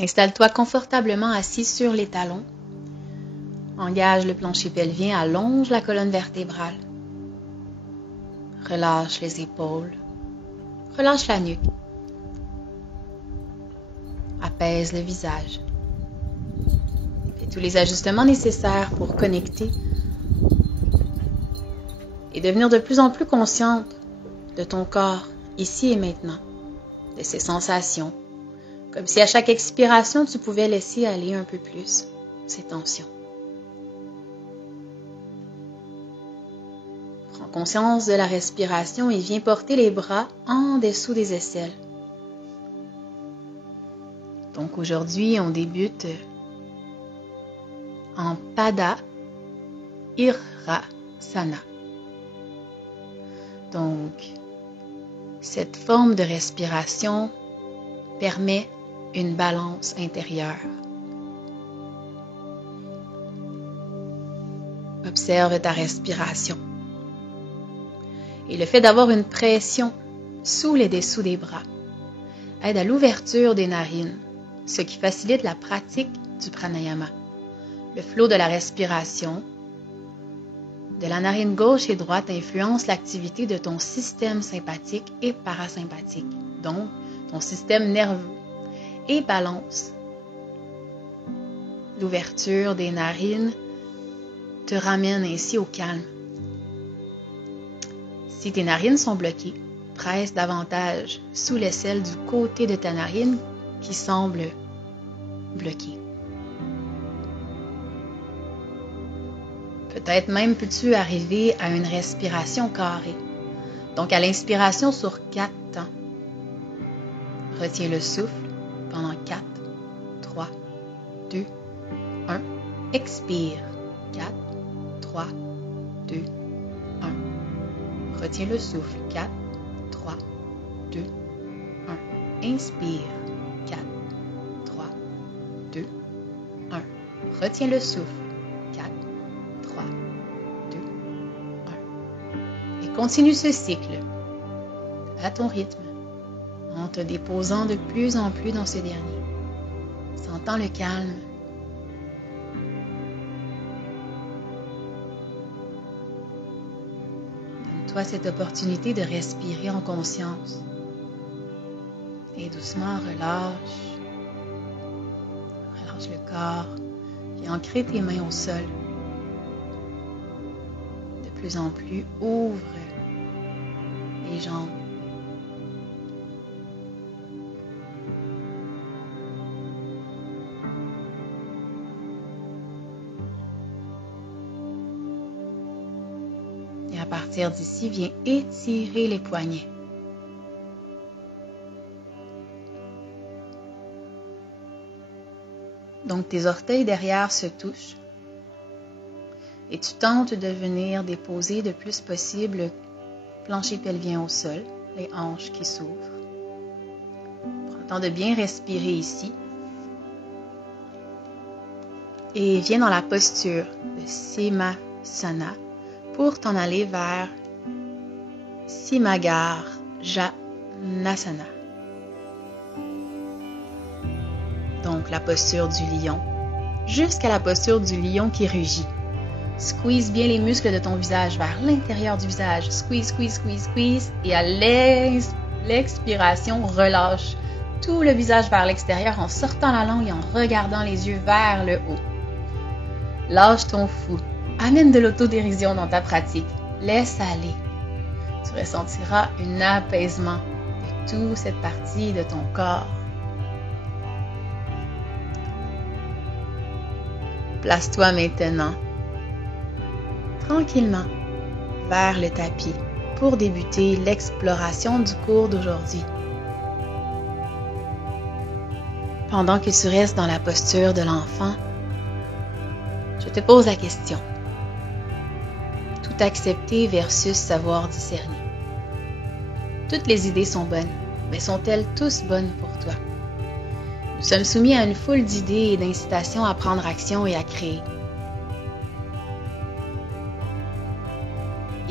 Installe-toi confortablement assis sur les talons. Engage le plancher pelvien, allonge la colonne vertébrale. Relâche les épaules. Relâche la nuque. Apaise le visage. Fais tous les ajustements nécessaires pour connecter et devenir de plus en plus consciente de ton corps, ici et maintenant, de ses sensations, comme si à chaque expiration, tu pouvais laisser aller un peu plus ces tensions. Prends conscience de la respiration et viens porter les bras en dessous des aisselles. Donc aujourd'hui, on débute en Pada Irasana. Donc, cette forme de respiration permet une balance intérieure. Observe ta respiration. Et le fait d'avoir une pression sous les dessous des bras aide à l'ouverture des narines, ce qui facilite la pratique du pranayama. Le flot de la respiration de la narine gauche et droite influence l'activité de ton système sympathique et parasympathique, donc ton système nerveux, et balance. L'ouverture des narines te ramène ainsi au calme. Si tes narines sont bloquées, presse davantage sous l'aisselle du côté de ta narine qui semble bloqué. Peut-être même peux-tu arriver à une respiration carrée. Donc à l'inspiration sur 4 temps. Retiens le souffle pendant 4, 3, 2, 1. Expire. 4, 3, 2, 1. Retiens le souffle. 4, 3, 2, 1. Inspire. 4, 3, 2, 1. Retiens le souffle. 4, 3, 2, 1. Et continue ce cycle à ton rythme en te déposant de plus en plus dans ce dernier. Sentant le calme. Donne-toi cette opportunité de respirer en conscience. Et doucement relâche. Relâche le corps. Viens ancrer tes mains au sol. De plus en plus, ouvre les jambes. Et à partir d'ici, viens étirer les poignets. Donc tes orteils derrière se touchent. Et tu tentes de venir déposer le plus possible le plancher pelvien au sol, les hanches qui s'ouvrent. Prends le temps de bien respirer ici. Et viens dans la posture de Simasana pour t'en aller vers Simagara Janasana. Donc la posture du lion, jusqu'à la posture du lion qui rugit. Squeeze bien les muscles de ton visage vers l'intérieur du visage. Squeeze, squeeze, squeeze, squeeze. Et à l'expiration, relâche tout le visage vers l'extérieur en sortant la langue et en regardant les yeux vers le haut. Lâche ton fou. Amène de l'autodérision dans ta pratique. Laisse aller. Tu ressentiras un apaisement de toute cette partie de ton corps. Place-toi maintenant tranquillement vers le tapis pour débuter l'exploration du cours d'aujourd'hui. Pendant que tu restes dans la posture de l'enfant, je te pose la question. Tout accepter versus savoir discerner. Toutes les idées sont bonnes, mais sont-elles tous bonnes pour toi? Nous sommes soumis à une foule d'idées et d'incitations à prendre action et à créer.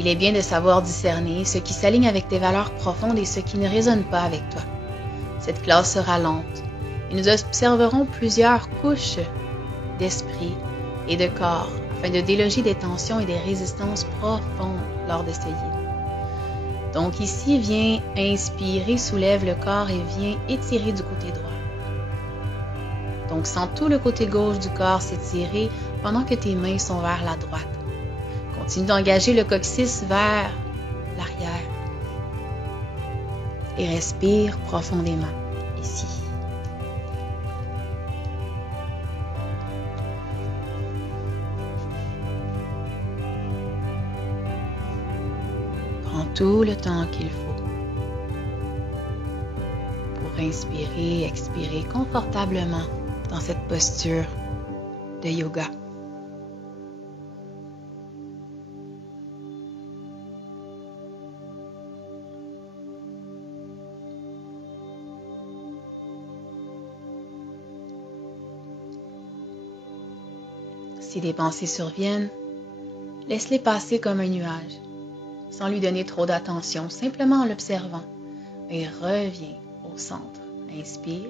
Il est bien de savoir discerner ce qui s'aligne avec tes valeurs profondes et ce qui ne résonne pas avec toi. Cette classe sera lente, et nous observerons plusieurs couches d'esprit et de corps afin de déloger des tensions et des résistances profondes lors de ce guide. Donc ici, viens inspirer, soulève le corps et viens étirer du côté droit. Donc sens tout le côté gauche du corps s'étirer pendant que tes mains sont vers la droite. Continue d'engager le coccyx vers l'arrière. Et respire profondément ici. Prends tout le temps qu'il faut pour inspirer et expirer confortablement dans cette posture de yoga. Si des pensées surviennent, laisse-les passer comme un nuage, sans lui donner trop d'attention, simplement en l'observant, et reviens au centre. Inspire.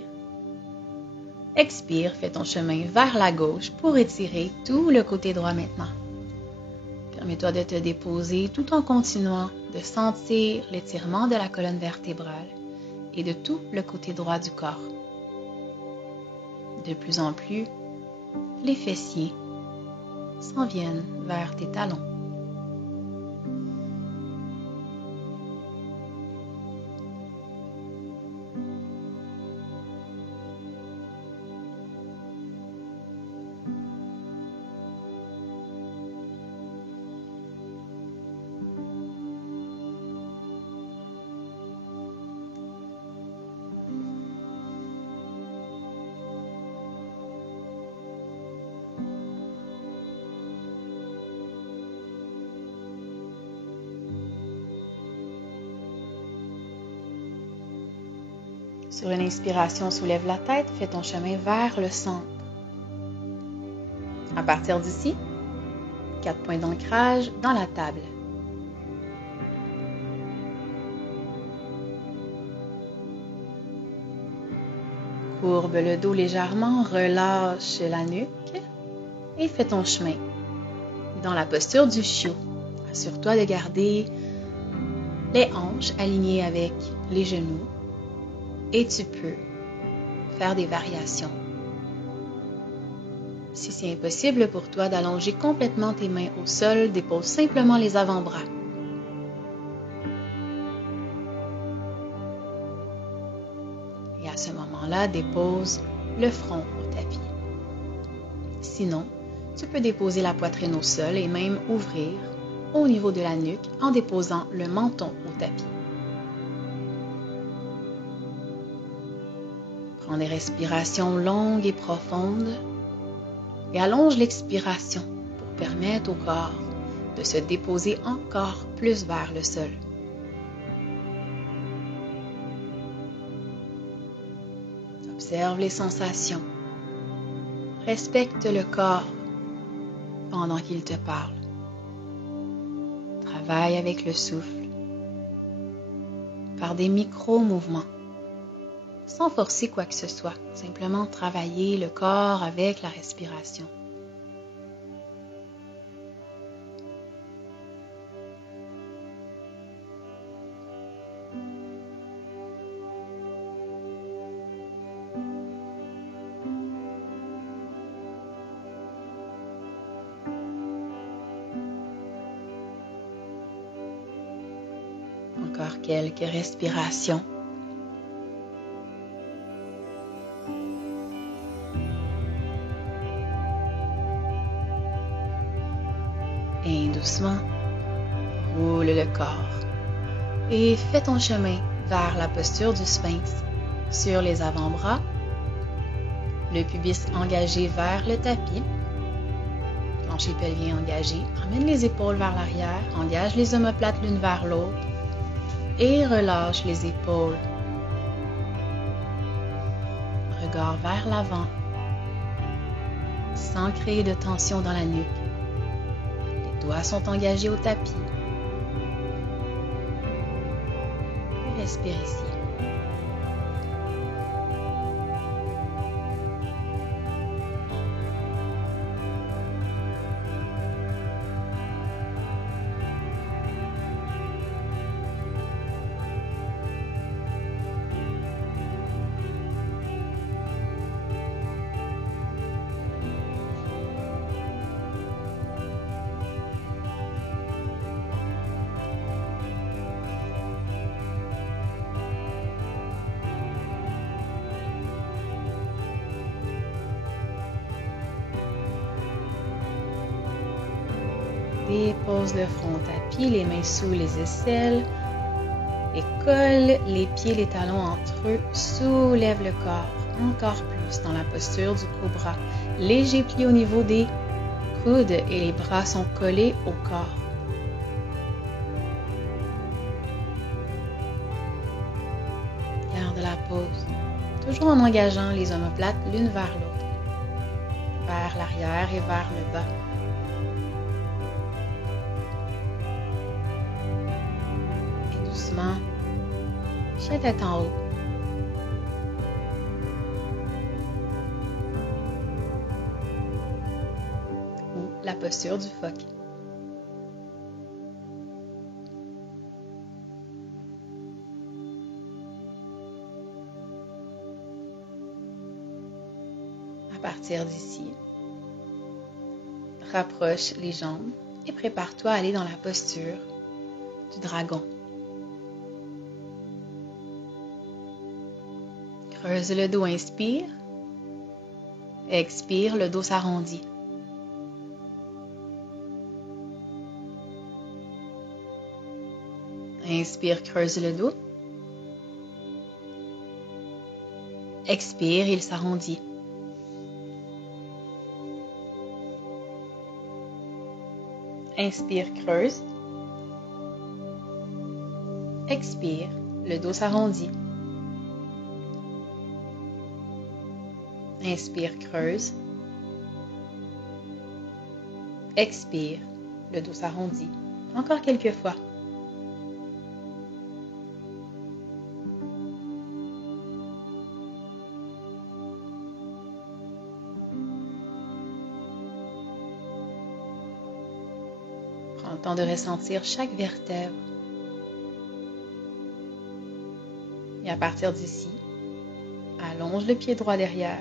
Expire, fais ton chemin vers la gauche pour étirer tout le côté droit maintenant. Permets-toi de te déposer tout en continuant de sentir l'étirement de la colonne vertébrale et de tout le côté droit du corps. De plus en plus, les fessiers s'en viennent vers tes talons. Sur une inspiration, soulève la tête, fais ton chemin vers le centre. À partir d'ici, 4 points d'ancrage dans la table. Courbe le dos légèrement, relâche la nuque et fais ton chemin dans la posture du chiot. Assure-toi de garder les hanches alignées avec les genoux. Et tu peux faire des variations. Si c'est impossible pour toi d'allonger complètement tes mains au sol, dépose simplement les avant-bras. Et à ce moment-là, dépose le front au tapis. Sinon, tu peux déposer la poitrine au sol et même ouvrir au niveau de la nuque en déposant le menton au tapis. Prends des respirations longues et profondes et allonge l'expiration pour permettre au corps de se déposer encore plus vers le sol. Observe les sensations. Respecte le corps pendant qu'il te parle. Travaille avec le souffle par des micro-mouvements. Sans forcer quoi que ce soit, simplement travailler le corps avec la respiration. Encore quelques respirations. Et doucement, roule le corps et fais ton chemin vers la posture du sphinx sur les avant-bras, le pubis engagé vers le tapis, plancher pelvien engagé, emmène les épaules vers l'arrière, engage les omoplates l'une vers l'autre et relâche les épaules. Regard vers l'avant, sans créer de tension dans la nuque. Les doigts sont engagés au tapis. Et respire ici. Dépose le front au tapis, les mains sous les aisselles. Et colle les pieds, les talons entre eux. Soulève le corps encore plus dans la posture du cobra. Léger pli au niveau des coudes et les bras sont collés au corps. Garde la pose, toujours en engageant les omoplates l'une vers l'autre, vers l'arrière et vers le bas. Et doucement, chien tête en haut. Ou la posture du phoque. À partir d'ici, rapproche les jambes et prépare-toi à aller dans la posture du dragon. Creuse le dos, inspire. Expire, le dos s'arrondit. Inspire, creuse le dos. Expire, il s'arrondit. Inspire, creuse. Expire, le dos s'arrondit. Inspire, creuse. Expire, le dos s'arrondit. Encore quelques fois. Prends le temps de ressentir chaque vertèbre. Et à partir d'ici, allonge le pied droit derrière.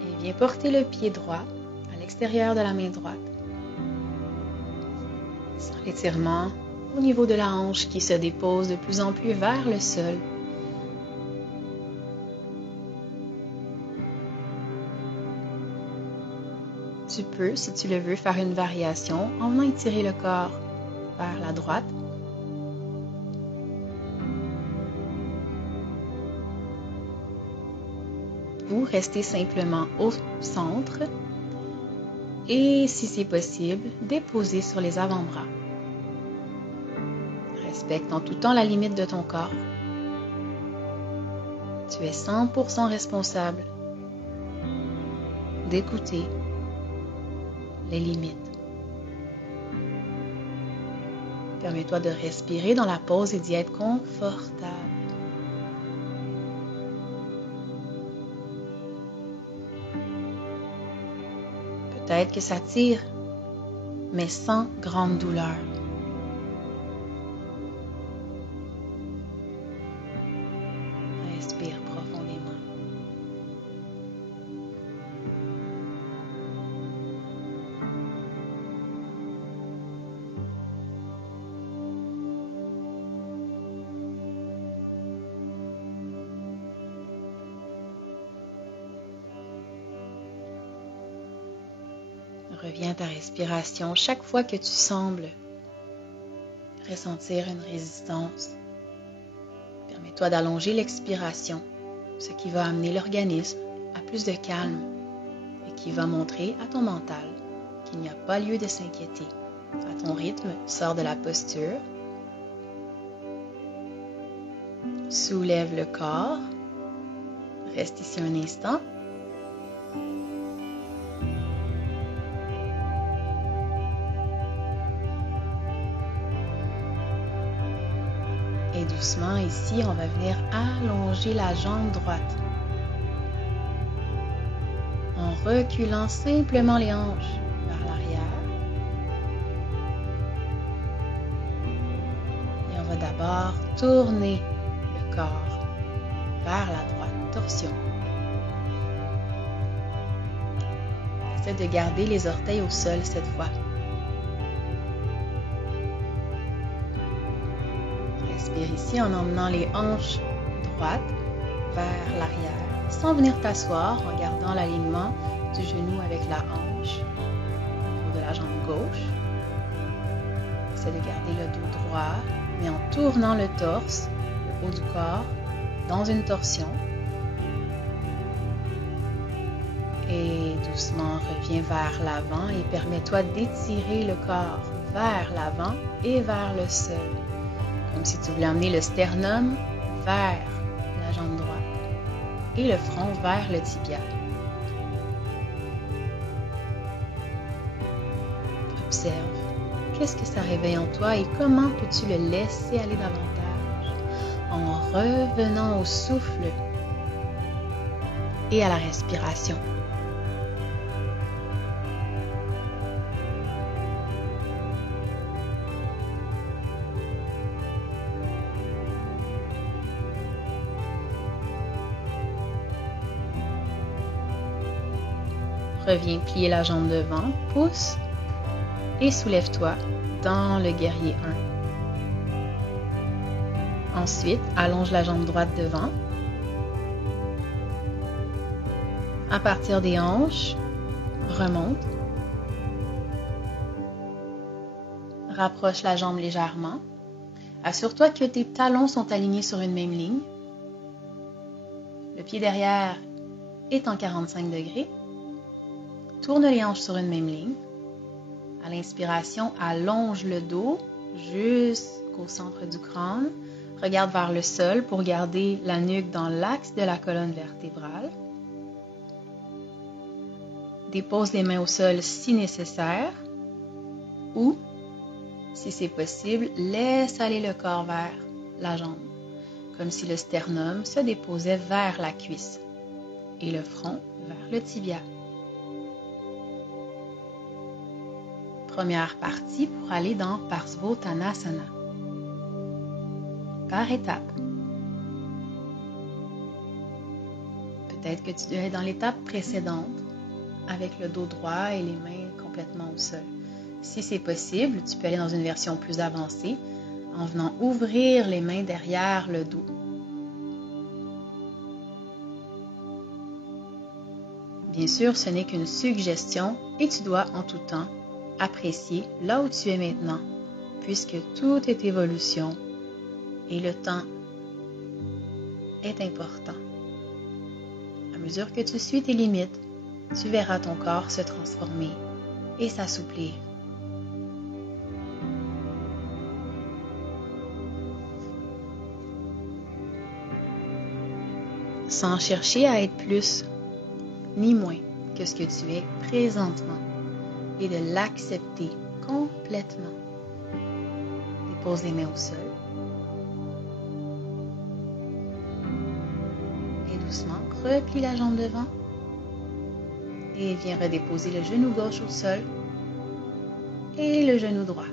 Et viens porter le pied droit à l'extérieur de la main droite. Sans l'étirement au niveau de la hanche qui se dépose de plus en plus vers le sol. Tu peux, si tu le veux, faire une variation en venant étirer le corps vers la droite. Ou rester simplement au centre et, si c'est possible, déposer sur les avant-bras. Respecte en tout temps la limite de ton corps. Tu es 100% responsable d'écouter les limites. Permets-toi de respirer dans la pause et d'y être confortable. Peut-être que ça tire, mais sans grande douleur. Respire profondément. Reviens à ta respiration chaque fois que tu sembles ressentir une résistance. Permets-toi d'allonger l'expiration, ce qui va amener l'organisme à plus de calme et qui va montrer à ton mental qu'il n'y a pas lieu de s'inquiéter. À ton rythme, sors de la posture. Soulève le corps. Reste ici un instant. Et doucement, ici, on va venir allonger la jambe droite. En reculant simplement les hanches vers l'arrière. Et on va d'abord tourner le corps vers la droite, torsion. Essaie de garder les orteils au sol cette fois. Respire ici en emmenant les hanches droites vers l'arrière, sans venir t'asseoir, en gardant l'alignement du genou avec la hanche. gauche. Essaie de garder le dos droit, mais en tournant le torse, le haut du corps, dans une torsion. Et doucement, reviens vers l'avant et permets-toi d'étirer le corps vers l'avant et vers le sol. Comme si tu voulais emmener le sternum vers la jambe droite et le front vers le tibia. Observe, qu'est-ce que ça réveille en toi et comment peux-tu le laisser aller davantage en revenant au souffle et à la respiration. Reviens plier la jambe devant, pousse et soulève-toi dans le guerrier 1. Ensuite, allonge la jambe droite devant. À partir des hanches, remonte. Rapproche la jambe légèrement. Assure-toi que tes talons sont alignés sur une même ligne. Le pied derrière est en 45 degrés. Tourne les hanches sur une même ligne. À l'inspiration, allonge le dos jusqu'au centre du crâne. Regarde vers le sol pour garder la nuque dans l'axe de la colonne vertébrale. Dépose les mains au sol si nécessaire. Ou, si c'est possible, laisse aller le corps vers la jambe, comme si le sternum se déposait vers la cuisse et le front vers le tibia. Première partie pour aller dans Parsvottanasana. Par étapes. Peut-être que tu es dans l'étape précédente avec le dos droit et les mains complètement au sol. Si c'est possible, tu peux aller dans une version plus avancée en venant ouvrir les mains derrière le dos. Bien sûr, ce n'est qu'une suggestion et tu dois en tout temps apprécier là où tu es maintenant, puisque tout est évolution et le temps est important. À mesure que tu suis tes limites, tu verras ton corps se transformer et s'assouplir. Sans chercher à être plus ni moins que ce que tu es présentement et de l'accepter complètement. Dépose les mains au sol. Et doucement, replie la jambe devant. Et viens redéposer le genou gauche au sol et le genou droit.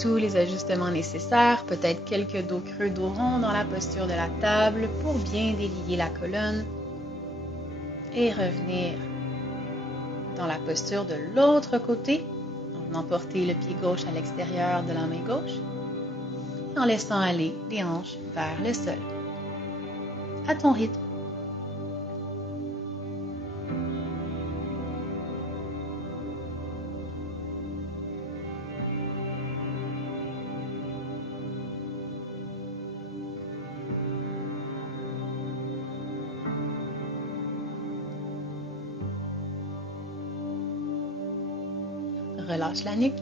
Tous les ajustements nécessaires, peut-être quelques dos creux, dos rond dans la posture de la table pour bien délier la colonne et revenir dans la posture de l'autre côté en venant porter le pied gauche à l'extérieur de la main gauche et en laissant aller les hanches vers le sol. À ton rythme. Relâche la nuque.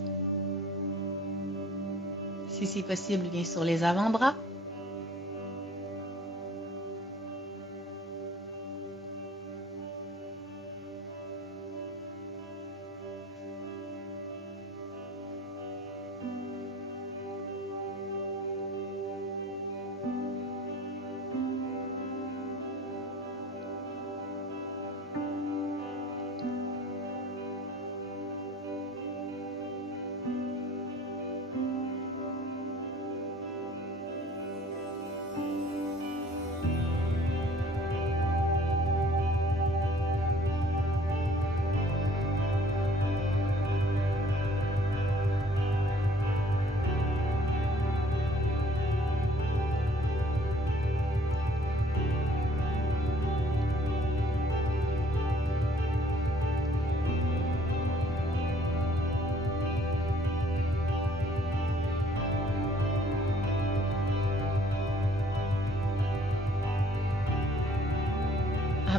Si c'est possible, viens sur les avant-bras.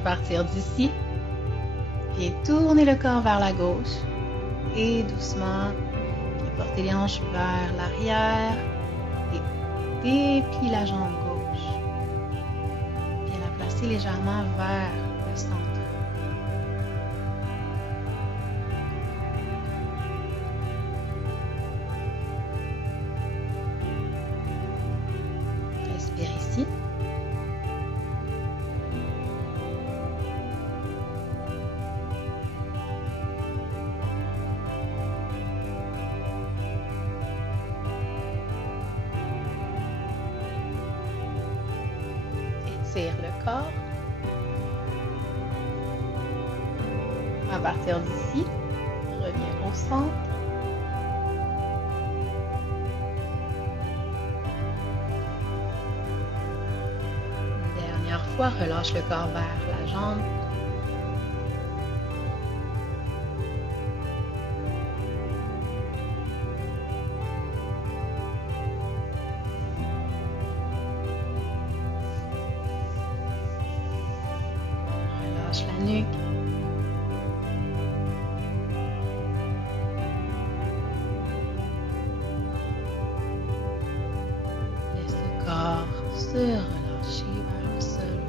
partir d'ici, viens tourner le corps vers la gauche et doucement, viens porter les hanches vers l'arrière et déplie la jambe gauche. Viens la placer légèrement vers le centre. Respire ici. Étire le corps. À partir d'ici, reviens au centre. Une dernière fois, relâche le corps vers la jambe. Relâche la nuque. Laisse le corps se relâcher vers le sol.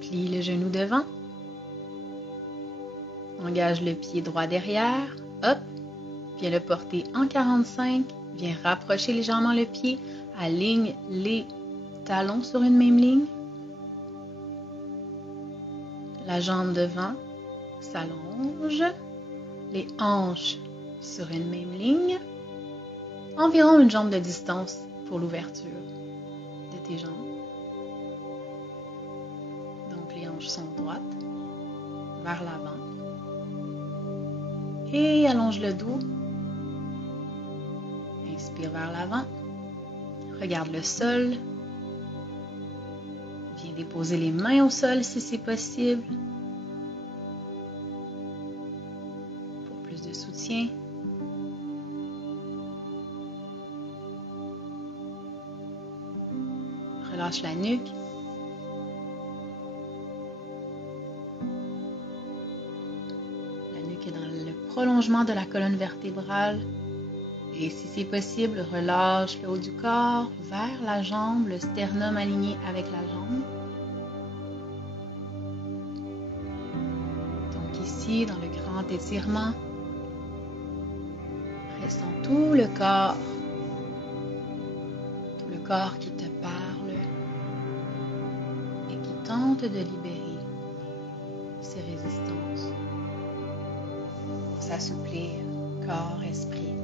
Plie le genou devant. Engage le pied droit derrière. Hop. Viens le porter en 45. Viens rapprocher légèrement le pied. Aligne les talons sur une même ligne. La jambe devant s'allonge. Les hanches sur une même ligne. Environ une jambe de distance pour l'ouverture de tes jambes. Donc les hanches sont droites vers l'avant. Et allonge le dos. Inspire vers l'avant. Regarde le sol. Viens déposer les mains au sol si c'est possible. Pour plus de soutien. Relâche la nuque. La nuque est dans le prolongement de la colonne vertébrale. Et si c'est possible, relâche le haut du corps vers la jambe, le sternum aligné avec la jambe. Donc ici, dans le grand étirement, ressens tout le corps qui te parle et qui tente de libérer ses résistances pour s'assouplir corps, esprit.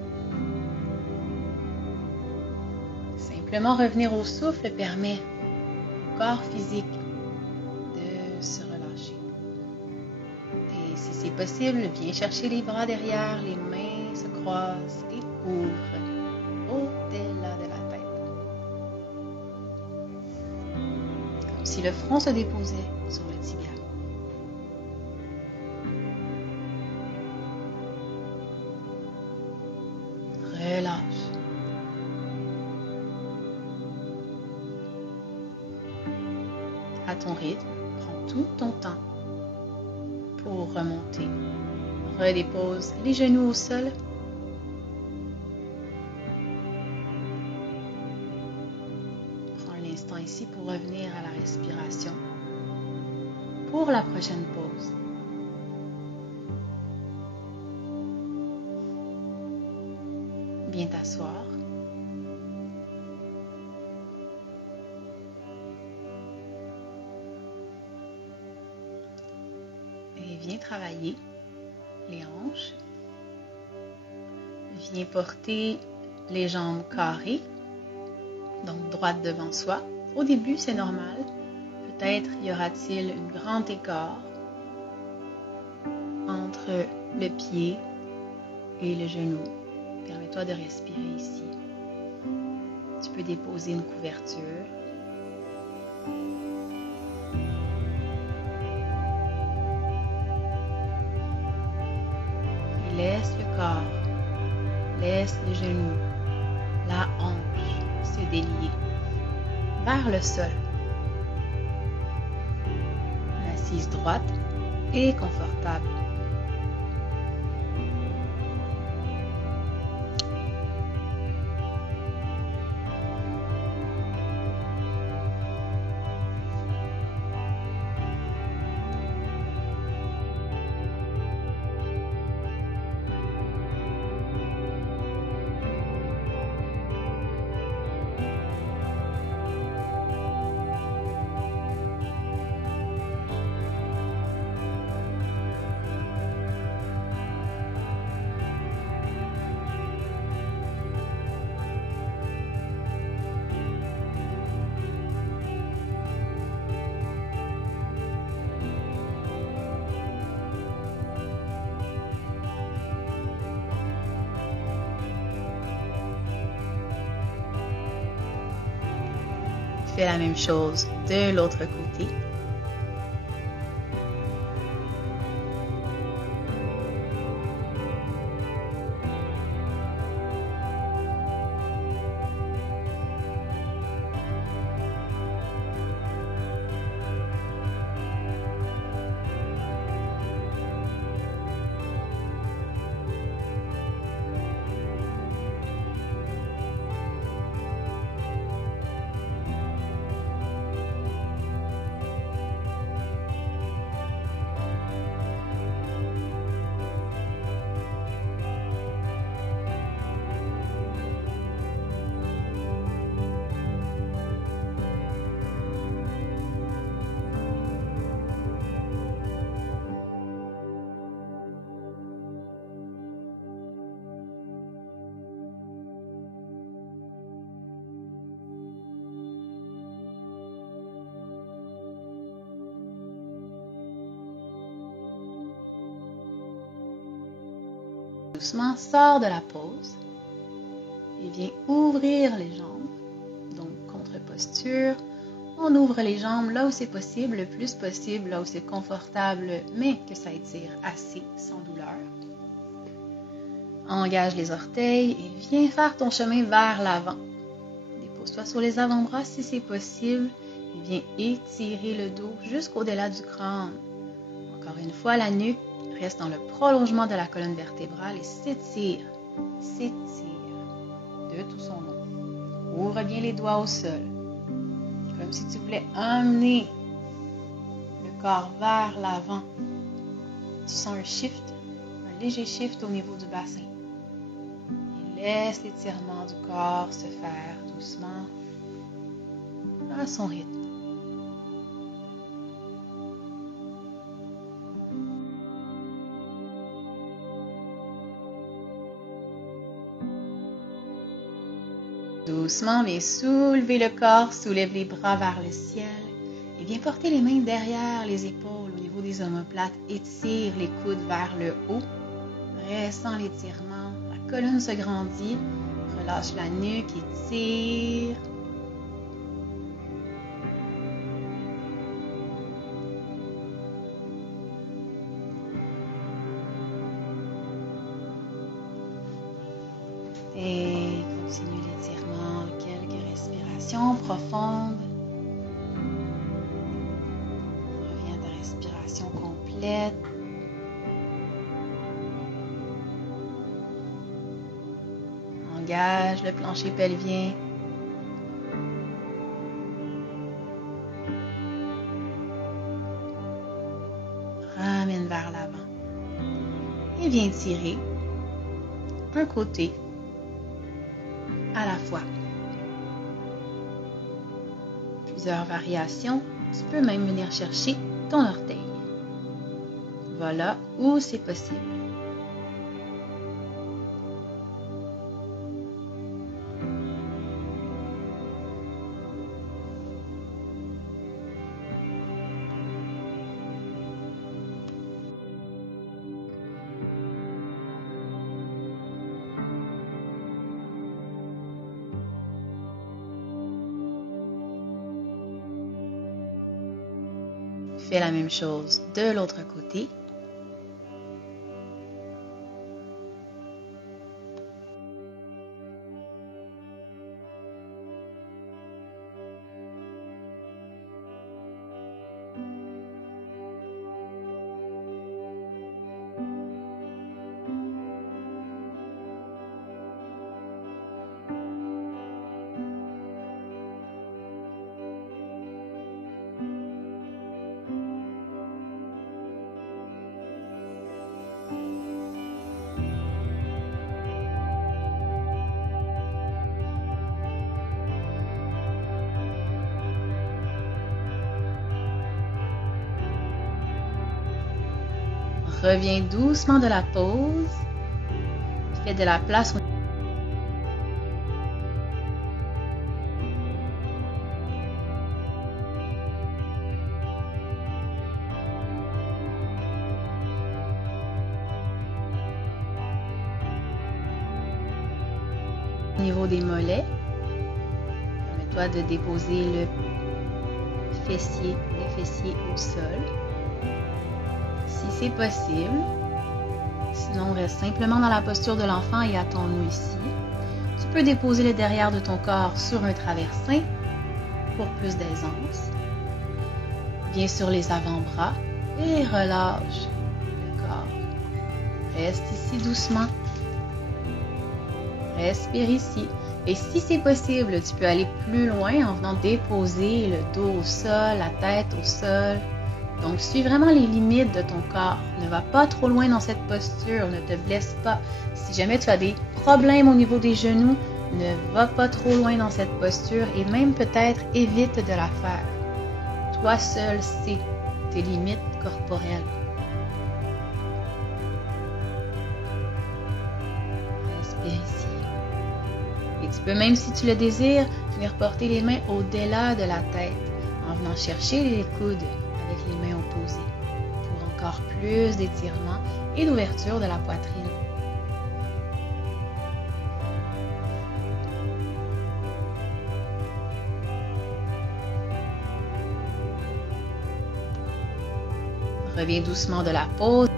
Simplement revenir au souffle permet au corps physique de se relâcher. Et si c'est possible, viens chercher les bras derrière, les mains se croisent et ouvrent au-delà de la tête. Comme si le front se déposait sur le tibia. Relâche. À ton rythme, prends tout ton temps pour remonter. Redépose les genoux au sol. Prends un instant ici pour revenir à la respiration pour la prochaine pause. Viens t'asseoir. Et viens travailler les hanches. Viens porter les jambes carrées, donc droite devant soi. Au début, c'est normal. Peut-être y aura-t-il un grand écart entre le pied et le genou. Permets-toi de respirer ici. Tu peux déposer une couverture. laisse le corps, laisse les genoux, la hanche se délier vers le sol. Une assise droite et confortable. Fais la même chose de l'autre côté. Doucement, sors de la pause et viens ouvrir les jambes. Donc, contre-posture. On ouvre les jambes là où c'est possible, le plus possible, là où c'est confortable, mais que ça étire assez, sans douleur. Engage les orteils et viens faire ton chemin vers l'avant. Dépose-toi sur les avant-bras si c'est possible et viens étirer le dos jusqu'au-delà du crâne. Encore une fois, la nuque reste dans le prolongement de la colonne vertébrale et s'étire de tout son long. Ouvre bien les doigts au sol, comme si tu voulais emmener le corps vers l'avant. Tu sens un shift, un léger shift au niveau du bassin. Et laisse l'étirement du corps se faire doucement à son rythme. Doucement, viens soulever le corps, soulève les bras vers le ciel et viens porter les mains derrière les épaules au niveau des omoplates. Étire les coudes vers le haut, ressens l'étirement, la colonne se grandit, relâche la nuque, étire. Et continue l'étirement, quelques respirations profondes. Reviens à ta respiration complète. Engage le plancher pelvien. Ramène vers l'avant. Et viens tirer un côté à la fois. Plusieurs variations, tu peux même venir chercher ton orteil. Voilà où c'est possible. Fais la même chose de l'autre côté. Reviens doucement de la pause. Fais de la place au niveau des mollets. Permets-toi de déposer les fessiers au sol, si c'est possible. Sinon, reste simplement dans la posture de l'enfant et attends-nous ici. Tu peux déposer le derrière de ton corps sur un traversin pour plus d'aisance. Viens sur les avant-bras et relâche le corps. Reste ici doucement. Respire ici. Et si c'est possible, tu peux aller plus loin en venant déposer le dos au sol, la tête au sol. Donc, suis vraiment les limites de ton corps. Ne va pas trop loin dans cette posture, ne te blesse pas. Si jamais tu as des problèmes au niveau des genoux, ne va pas trop loin dans cette posture et même peut-être évite de la faire. Toi seul sais tes limites corporelles. Respire ici. Et tu peux même, si tu le désires, venir porter les mains au-delà de la tête en venant chercher les coudes avec les mains opposées pour encore plus d'étirement et d'ouverture de la poitrine. Reviens doucement de la pause.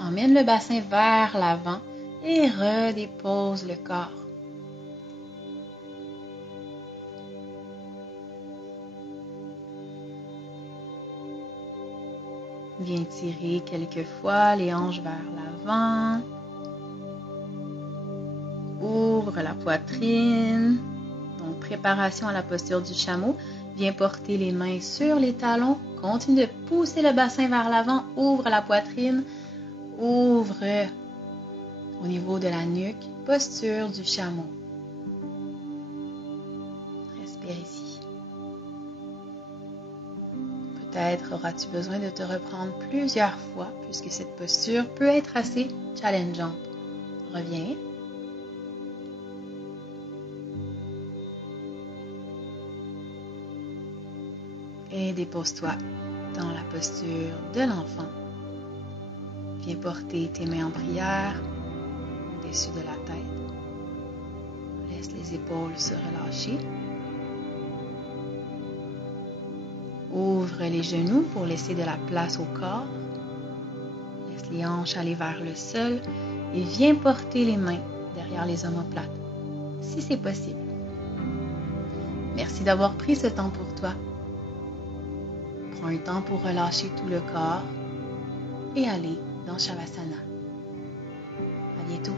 Emmène le bassin vers l'avant et redépose le corps. Viens tirer quelques fois les hanches vers l'avant. Ouvre la poitrine. Donc, préparation à la posture du chameau. Viens porter les mains sur les talons. Continue de pousser le bassin vers l'avant. Ouvre la poitrine. Ouvre au niveau de la nuque. Posture du chameau. Respire ici. Peut-être auras-tu besoin de te reprendre plusieurs fois puisque cette posture peut être assez challengeante. Reviens. Et dépose-toi dans la posture de l'enfant. Viens porter tes mains en prière au-dessus de la tête. Laisse les épaules se relâcher. Ouvre les genoux pour laisser de la place au corps. Laisse les hanches aller vers le sol et viens porter les mains derrière les omoplates, si c'est possible. Merci d'avoir pris ce temps pour toi. Prends un temps pour relâcher tout le corps et aller dans Shavasana. À bientôt.